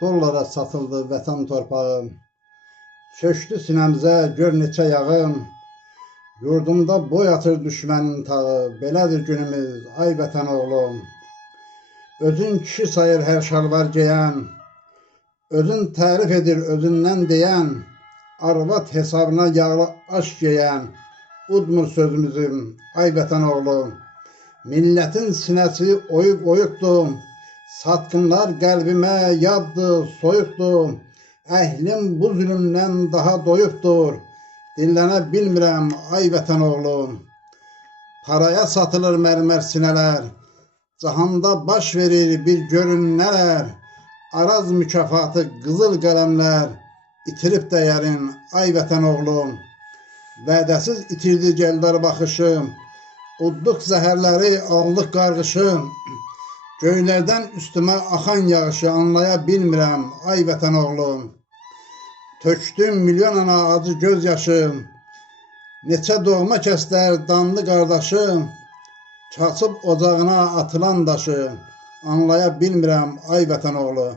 Dollara satıldı vətən torpağı. Çöktü sinəmizə gör neçə yağım. Yurdumda boy atır düşmənin tağı. Belədir günümüz, ay vətən oğlum. Özün kişi sayır hər şalvar geyən. Özün tərif edir özündən deyən. Arvad hesabına yağlı aş geyən. Udmur sözümüzü, ay vətən oğlum. Milletin sinəsi oyuqdur. Satqınlar qəlbimə yaddır, soyuqdur. Əhlim bu zülümdən daha doyuqdur. Dillənə bilmirəm, ay vətən oğlum. Paraya satılır mərmər sinələr. Cahanda baş verir bir görün nələr. Araz mükafatı qızıl qələmlər. İtirib dəyərin, ay vətən oğlum. Vədəsiz itirdi gəldar baxışım. Udduq zəhərləri, aldıq qarğışı. Göylərdən üstümə axan yağışı anlaya bilmirəm, ay vətən oğlum. Tökdüm milyon ana acı göz yaşı. Neçə doğma kəslər danlı qardaşım. Kasıb ocağına atılan daşı. Anlaya bilmirəm, ay vətən oğlu.